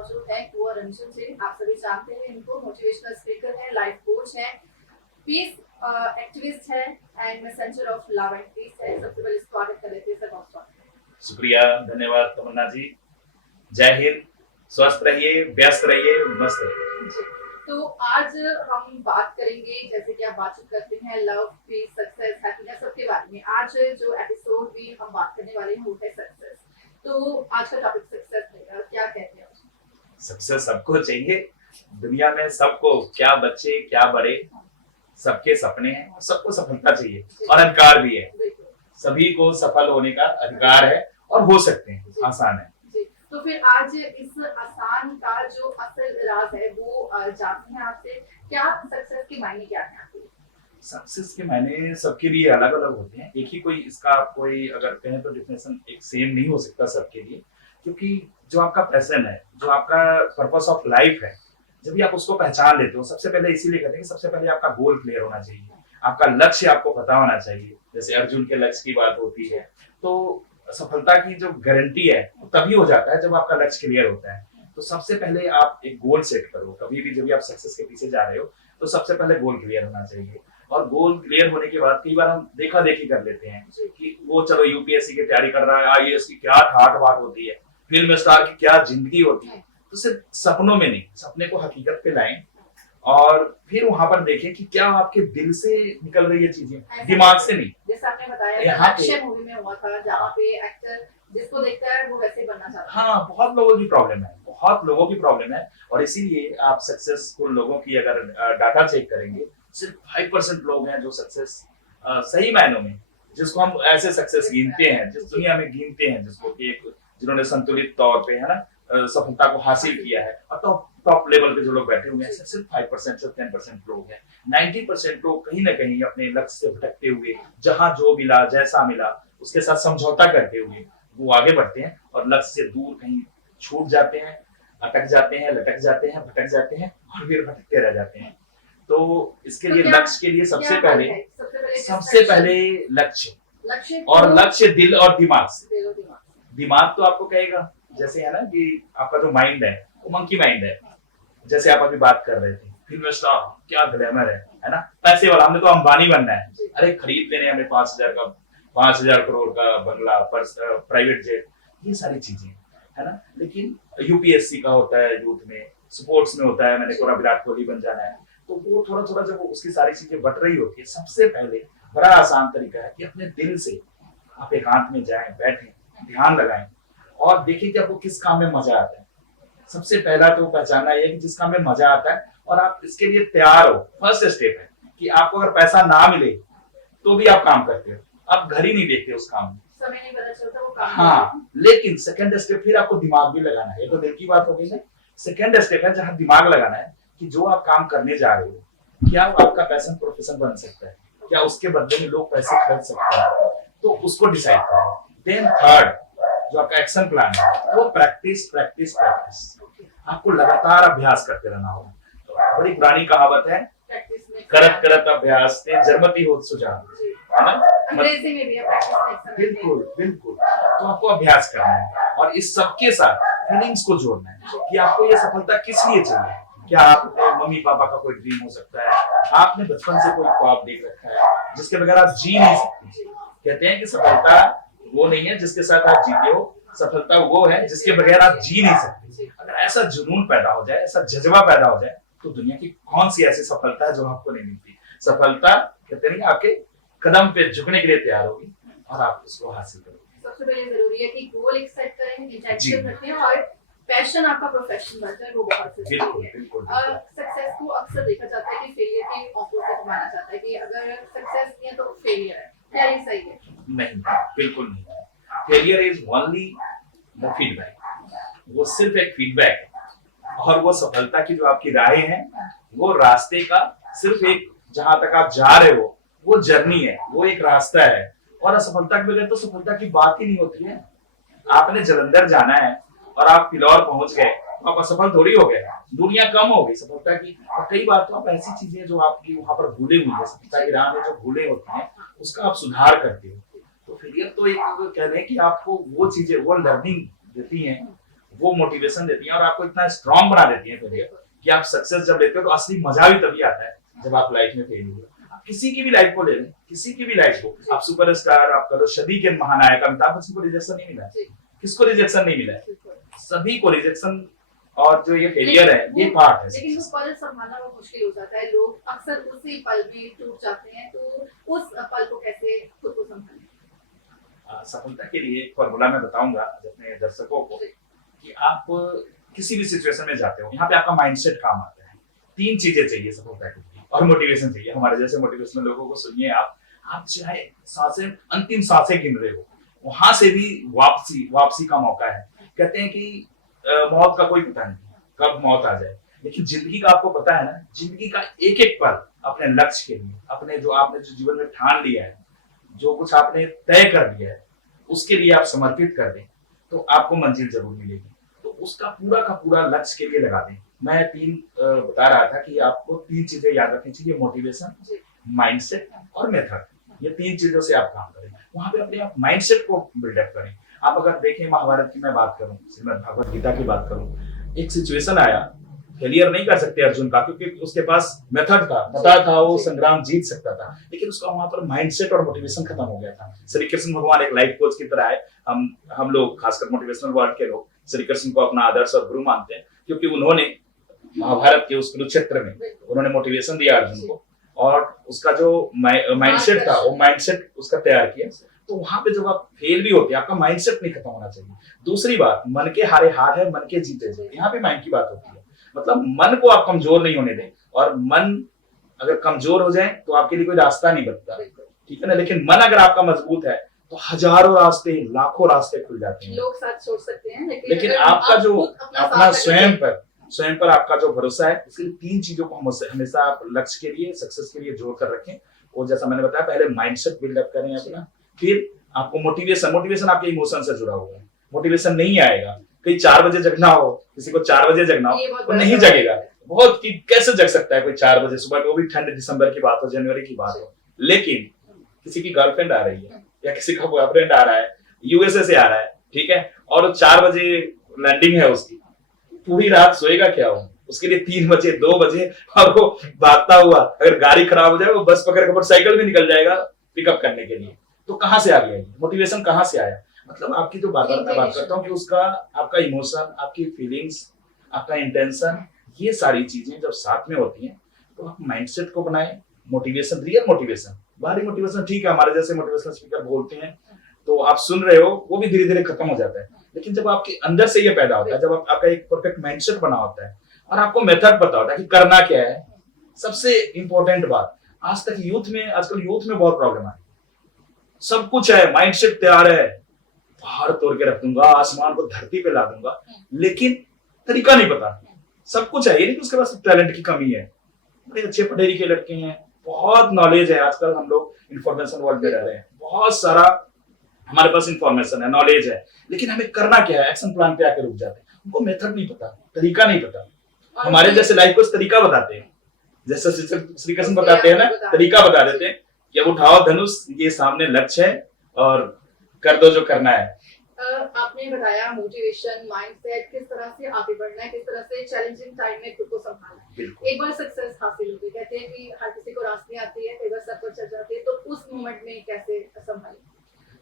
मौजूद है कुंवर रंजन जी। आप सभी जानते हैं इनको, मोटिवेशनल स्पीकर है, लाइफ कोच है, पीस एक्टिविस्ट है and messenger of love and peace है। सबसे पहले स्वागत कर लेते हैं सर, बहुत स्वागत। शुक्रिया, धन्यवाद तमन्ना जी। जय हिंद। स्वस्थ रहिए, व्यस्त रहिए, मस्त रहिए जी। तो आज हम बात करेंगे, जैसे कि आप बातचीत करते हैं लव, पीस, सक्सेस, हैप्पीनेस सबके बारे में। आज जो एपिसोड भी हम बात करने वाले हैं वो है सक्सेस। तो आज का टॉपिक सक्सेस है, क्या कहते हैं आप? सक्सेस सबको चाहिए दुनिया में, सबको, क्या बच्चे क्या बड़े, सबके सपने हैं, सबको सफलता चाहिए और अधिकार भी है। सभी को सफल होने का अधिकार है और हो सकते हैं, आसान है। तो फिर आज इस आसान का जो असल राज है वो जानते हैं आपसे। क्या सक्सेस के मायने क्या है आपके लिए? सक्सेस के मायने सबके लिए अलग अलग होते हैं। एक ही कोई इसका कोई अगर कहें तो डिफिनेशन एक सेम नहीं हो सकता सबके लिए, क्योंकि जो आपका पैशन है, जो आपका पर्पस ऑफ लाइफ है, जब भी आप उसको पहचान लेते हो, सबसे पहले इसीलिए कहते हैं कि सबसे पहले आपका गोल क्लियर होना चाहिए, आपका लक्ष्य आपको पता होना चाहिए। जैसे अर्जुन के लक्ष्य की बात होती है, तो सफलता की जो गारंटी है वो तभी हो जाता है जब आपका लक्ष्य क्लियर होता है। तो सबसे पहले आप एक गोल सेट करो। कभी भी जब भी आप सक्सेस के पीछे जा रहे हो तो सबसे पहले गोल क्लियर होना चाहिए। और गोल क्लियर होने के बाद कई बार हम देखा देखी कर लेते हैं कि वो चलो यूपीएससी की तैयारी कर रहा है, आईएएस की क्या ठाठ बात होती है, फिल्म स्टार की क्या जिंदगी होती है। तो सिर्फ सपनों में नहीं, सपने को हकीकत पे लाएं और फिर वहां पर देखें कि क्या आपके दिल से निकल रही है चीजें, दिमाग से नहीं। जैसे आपने बताया यहाँ लक्ष्य मूवी में हुआ था, जहाँ पे एक्टर जिसको देखता है वो वैसे बनना चाहता है। हाँ, बहुत लोगों की प्रॉब्लम है, बहुत लोगों की प्रॉब्लम है। और इसीलिए आप सक्सेसफुल लोगों की अगर डाटा चेक करेंगे, सिर्फ 5% लोग हैं जो सक्सेस सही मायनों में, जिसको हम ऐसे सक्सेस गिनते हैं, जिस दुनिया में गिनते हैं, जिसको कि एक जिन्होंने संतुलित तौर पे है ना सफलता को हासिल किया है। और टॉप लेवल पे जो लोग बैठे हुए हैं, सिर्फ 5% से 10% लोग हैं। 90% लोग कहीं ना कहीं अपने लक्ष्य से भटकते हुए, जहां जो मिला जैसा मिला उसके साथ समझौता करते हुए वो आगे बढ़ते हैं और लक्ष्य से दूर कहीं छूट जाते हैं, अटक जाते हैं, लटक जाते हैं, भटक जाते हैं और फिर भटकते रह जाते हैं। तो इसके लिए लक्ष्य के लिए सबसे पहले लक्ष्य, और लक्ष्य दिल और दिमाग से। दिमाग तो आपको कहेगा, जैसे है ना कि आपका जो माइंड है वो मंकी माइंड है। जैसे आप अभी बात कर रहे थे, फिल्म स्टार क्या ग्लैमर है ना, पैसे वाला, हमने तो अंबानी बनना है, अरे खरीद लेने हमें 5,000 करोड़ का बंगला, प्राइवेट जेट, ये सारी चीजें है ना। लेकिन यूपीएससी का होता है यूथ में, स्पोर्ट्स में होता है, मैंने पूरा विराट कोहली बन जाना है। तो वो थोड़ा थोड़ा जब उसकी सारी चीजें बट रही होती है, सबसे पहले बड़ा आसान तरीका है कि अपने दिल से आप एकांत में जाएं, बैठें, ध्यान लगाएं और देखिए कि आपको किस काम में मजा आता है। सबसे पहला तो पहचानना यह है कि जिस काम में मजा आता है और आप इसके लिए तैयार हो। फर्स्ट स्टेप है कि आपको अगर पैसा ना मिले तो भी आप काम करते हो, आप घर ही नहीं देखते उस काम में, समय नहीं पता चलता वो काम। हाँ, लेकिन सेकंड स्टेप फिर आपको दिमाग भी लगाना है। ये तो दिल की बात हो गई ना। सेकंड स्टेप है जहां दिमाग लगाना है कि जो आप काम करने जा रहे हो, क्या आपका पैशन प्रोफेशन बन सकता है, क्या उसके बदले में लोग पैसे खर्च सकते हैं, तो उसको डिसाइड करो। देन थर्ड जो आपका एक्शन प्लान है वो प्रैक्टिस। आपको लगातार अभ्यास करते रहना होगा। तो बड़ी पुरानी कहावत है, करत करत अभ्यास ते जर्मति होत सुजान, है ना। अंग्रेजी में भी है प्रैक्टिस। बिल्कुल। तो आपको अभ्यास करना है और इस सबके साथ फीलिंग्स को जोड़ना है कि आपको ये सफलता किस लिए चाहिए। क्या आपके मम्मी पापा का कोई ड्रीम हो सकता है, आपने बचपन से कोई ख्वाब देख रखा है जिसके बगैर आप जी नहीं सकते। कहते हैं कि सफलता वो नहीं है जिसके साथ आप जीते हो, सफलता वो है जिसके बगैर आप जी नहीं सकते। अगर ऐसा जुनून पैदा हो जाए, ऐसा जज्बा पैदा हो जाए, तो दुनिया की कौन सी ऐसी सफलता है जो आपको नहीं मिलती। सफलता कहते हैं आपके कदम पे झुकने के लिए तैयार होगी और आप उसको हासिल करोगे। सबसे पहले जरूरी है कि गोल एक सेट करें, इंटेंशन रखें और पैशन आपका प्रोफेशन बन जाए, वो बहुत जरूरी है। सक्सेस को अक्सर देखा जाता है कि फेलियर के ऑपोजिट माना जाता है कि अगर सक्सेस नहीं है तो फेलियर है। क्या ये सही है? नहीं, बिल्कुल नहीं। Failure is only the feedback, वो सिर्फ एक फीडबैक है। और वो सफलता की जो आपकी राहें हैं, वो रास्ते का सिर्फ एक, जहां तक आप जा रहे हो वो जर्नी है, वो एक रास्ता है। और असफलता के बगैर तो सफलता की बात ही नहीं होती है। आपने जलंधर जाना है और आप फिलौर पहुंच गए तो आप असफल थोड़ी हो गए, दुनिया कम हो गई सफलता की। और कई बार तो आप ऐसी चीजें जो आपकी वहां पर भूले हुई है, सफलता की राह में जो भूले होती हैं, उसका आप सुधार करते हो। तो फेलियर तो एक कह रहे हैं कि आपको वो चीजें, वो लर्निंग देती हैं, वो मोटिवेशन देती हैं और आपको इतना स्ट्रांग बना देती हैं फेलियर कि आप सक्सेस जब लेते हो तो असली मजा भी तभी आता है जब आप लाइफ में फेल हुए। आप किसी की भी लाइफ को ले लें, किसी की भी लाइफ को, आप सुपरस्टार, आप करो सदी के महानायक अमिताभ बच्चन को रिजेक्शन नहीं मिला है, किसको रिजेक्शन नहीं मिला है, सभी को रिजेक्शन। और जो ये फेलियर है ये पार्ट है। लेकिन वो पल संभालना बहुत मुश्किल हो जाता है, लोग अक्सर उसी पल में टूट जाते हैं, तो उस पल को कैसे खुद को संभालें? सफलता के लिए एक फॉर्मूला मैं बताऊंगा अपने दर्शकों को कि आप किसी भी सिचुएशन में जाते हो, यहाँ पे आपका माइंडसेट काम आता है। 3 चीजें चाहिए सफलता के लिए और मोटिवेशन चाहिए। हमारे जैसे मोटिवेशनल लोगों को सुनिए, आप चाहे सांसें अंतिम सांसें गिन रहे हो, वहां से भी वापसी का मौका है। कहते हैं कि मौत का कोई पता नहीं कब मौत आ जाए, लेकिन जिंदगी का आपको पता है ना, जिंदगी का एक एक पल अपने लक्ष्य के लिए, अपने जो आपने जो जीवन में ठान लिया है, जो कुछ आपने तय कर लिया है, उसके लिए आप समर्पित कर दें तो आपको मंजिल जरूर मिलेगी। तो उसका पूरा का पूरा लक्ष्य के लिए लगा दें। मैं 3 बता रहा था कि आपको 3 चीजें याद रखनी चाहिए, मोटिवेशन, माइंडसेट और मेथड। ये 3 चीजों से आप काम करें, वहां पे अपने आप माइंडसेट को बिल्डअप करें। आप अगर देखें महाभारत की मैं बात करूं, श्रीमद् भगवत गीता की बात करूं, एक सिचुएशन आया, फेलियर नहीं कर सकते अर्जुन का क्योंकि उसके पास मेथड था, पता था वो संग्राम जीत सकता था, लेकिन उसका वहां पर माइंडसेट और मोटिवेशन खत्म हो गया था। श्री कृष्ण भगवान एक लाइफ कोच की तरह है। हम लोग खासकर मोटिवेशनल वर्ल्ड के लोग श्री कृष्ण को अपना आदर्श और गुरु मानते हैं क्योंकि उन्होंने महाभारत के उस कुरुक्षेत्र में उन्होंने मोटिवेशन दिया अर्जुन को और उसका जो माइंडसेट था वो माइंडसेट उसका तैयार किया। तो वहां पे जब आप फेल भी होते हैं, आपका माइंडसेट नहीं खत्म होना चाहिए। दूसरी बात, मन के हारे हार है, मन के जीते जीत, यहाँ पे माइंड की बात होती है। मतलब मन को आप कमजोर नहीं होने दें, और मन अगर कमजोर हो जाए तो आपके लिए कोई रास्ता नहीं बनता, ठीक है ना। लेकिन मन अगर आपका मजबूत है तो हजारों रास्ते, लाखों रास्ते खुल जाते हैं। लोग साथ छोड़ सकते हैं, लेकिन आपका जो अपना स्वयं पर आपका जो भरोसा है, इसलिए 3 चीजों को हम हमेशा आप लक्ष्य के लिए, सक्सेस के लिए जोड़ कर रखें। और जैसा मैंने बताया, पहले माइंडसेट बिल्डअप करें अपना, फिर आपको मोटिवेशन आपके इमोशन से जुड़ा हुआ है। मोटिवेशन नहीं आएगा, कहीं 4 बजे जगना हो, किसी को 4 बजे जगना हो तो नहीं जगेगा। बहुत कि कैसे जग सकता है कोई 4 बजे सुबह में, वो भी ठंड दिसंबर की बात हो, जनवरी की बात हो। लेकिन किसी की गर्लफ्रेंड आ रही है या किसी का बॉयफ्रेंड आ रहा है, यूएसए से आ रहा है, ठीक है, और 4 बजे लैंडिंग है उसकी, पूरी रात सोएगा क्या वो? उसके लिए 3 बजे 2 बजे, और वो भागता हुआ अगर गाड़ी खराब हो जाए वो बस पकड़ के मोटरसाइकिल में निकल जाएगा पिकअप करने के लिए। तो कहां से आ गया ये मोटिवेशन, कहां से आया? मतलब आपकी जो बात करता हूँ कि उसका आपका इमोशन, आपकी फीलिंग्स, आपका इंटेंशन, ये सारी चीजें जब साथ में होती हैं तो आप माइंडसेट को बनाएं। मोटिवेशन, रियल मोटिवेशन, बाहरी मोटिवेशन ठीक है, हमारे जैसे मोटिवेशनल स्पीकर बोलते हैं तो आप सुन रहे हो, वो भी धीरे धीरे खत्म हो जाता है। लेकिन जब आपके अंदर से ये पैदा होता है, जब आपका एक परफेक्ट माइंडसेट बना होता है और आपको मेथड पता होता है कि करना क्या है। सबसे इंपॉर्टेंट बात, आज तक आजकल यूथ में बहुत प्रॉब्लम है। सब कुछ है, माइंडसेट तैयार है, पहाड़ तोड़ के रख दूंगा, आसमान को धरती पे ला दूंगा, लेकिन तरीका नहीं पता। सब कुछ है, ये नहीं कि उसके पास टैलेंट की कमी है, बड़े अच्छे पढ़े लिखे लड़के हैं, बहुत नॉलेज है। आजकल हम लोग इंफॉर्मेशन वर्ल्ड में रह रहे हैं, बहुत सारा हमारे पास इंफॉर्मेशन है, नॉलेज है, लेकिन हमें करना क्या है, एक्शन प्लान पे आके रुक जाते हैं। उनको मेथड नहीं पता, तरीका नहीं पता। हमारे जैसे लाइफ को तरीका बताते हैं, जैसे श्री कृष्ण बताते हैं ना, तरीका बता देते हैं कि अब उठाओ धनुष, ये सामने लक्ष्य है और कर दो जो करना है। आपने बताया मोटिवेशन, माइंडसेट, किस तरह से आगे बढ़ना है, किस तरह से चैलेंजिंग टाइम में खुद को संभालना है। एक बार सक्सेस हासिल होती है, कहते हैं कि हर किसी को रास्ते आती है, कई बार सब पर चढ़ जाते हैं, तो उस मोमेंट में कैसे संभालें?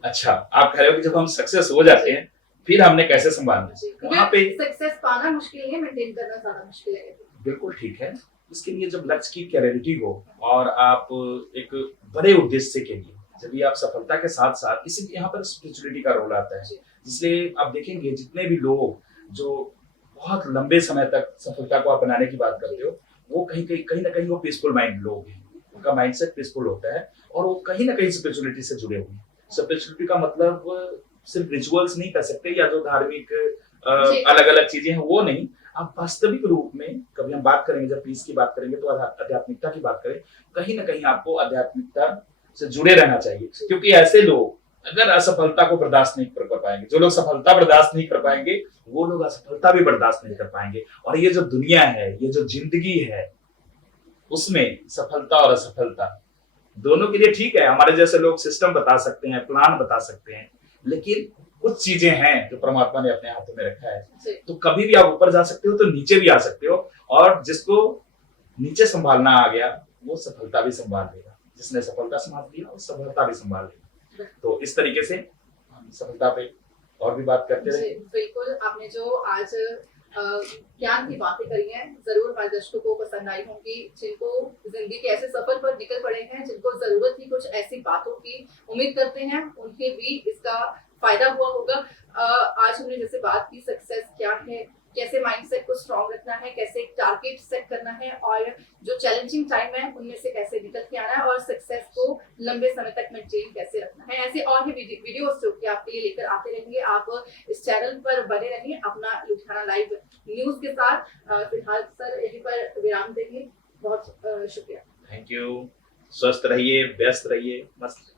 अच्छा, आप कह रहे हो कि जब हम सक्सेस हो जाते हैं फिर हमने कैसे संभालना? वहाँ पे सक्सेस पाना मुश्किल है, मेंटेन करना ज्यादा मुश्किल है। बिल्कुल ठीक है। इसके लिए जब लक्ष्य की क्लैरिटी हो और आप एक बड़े उद्देश्य के लिए, जब भी आप सफलता के साथ साथ, इसी यहाँ पर स्पिरिचुअलिटी का रोल आता है। इसलिए आप देखेंगे जितने भी लोग जो बहुत लंबे समय तक सफलता को आप बनाने की बात करते हो, वो कहीं ना कहीं वो पीसफुल माइंड लोग हैं, उनका माइंडसेट पीसफुल होता है और वो कहीं ना कहीं स्पिरिचुअलिटी से जुड़े हुए हैं। स्पिरिचुअलिटी का मतलब सिर्फ रिचुअल्स नहीं कर सकते या जो धार्मिक अलग अलग चीजें हैं वो नहीं। आप वास्तविक रूप में, कभी हम बात करेंगे जब पीस की बात करेंगे तो आध्यात्मिकता की बात करें, कहीं ना कहीं आपको आध्यात्मिकता से जुड़े रहना चाहिए। क्योंकि ऐसे लोग अगर असफलता को बर्दाश्त नहीं कर पाएंगे, जो लोग सफलता बर्दाश्त नहीं कर पाएंगे, वो लोग असफलता भी बर्दाश्त नहीं कर पाएंगे। और ये जो दुनिया है, ये जो जिंदगी है, उसमें सफलता और असफलता दोनों के लिए ठीक है। हमारे जैसे लोग सिस्टम बता सकते हैं, प्लान बता सकते हैं, लेकिन कुछ चीजें हैं जो परमात्मा ने अपने हाथों में रखा है, जी। तो कभी भी आप ऊपर जा सकते हो तो नीचे भी आ सकते हो, और जिसको नीचे संभालना आ गया वो सफलता भी संभाल लेगा, जिसने सफलता संभाल लिया वो सफलता भी संभाल लेगा। तो इस तरीके से हम सफलता पे और भी बात करते जी, रहे। बिल्कुल। आपने जो आज ज्ञान की बातें करी हैं, जरूर हमारे दर्शकों को पसंद आई होंगी, जिनको जिंदगी के ऐसे सफर पर निकल पड़े हैं, जिनको जरूरत थी कुछ ऐसी बातों की, उम्मीद करते हैं उन्हें भी इसका फायदा हुआ होगा। आज हमने जैसे बात की सक्सेस क्या है, कैसे माइंडसेट को स्ट्रॉन्ग रखना है, कैसे टारगेट सेट करना है, और जो चैलेंजिंग टाइम है उनमें से कैसे निकल के आना है, और सक्सेस को लंबे समय तक मेंटेन कैसे रखना है। ऐसे और भी वीडियोस जो कि आपके लिए लेकर आते रहेंगे। आप इस चैनल पर बने रहिए अपना लुधियाना लाइव न्यूज के साथ। फिलहाल सर यहीं पर विराम देंगे। बहुत शुक्रिया। Thank you. स्वस्थ रहिए, व्यस्त रहिए, मस्त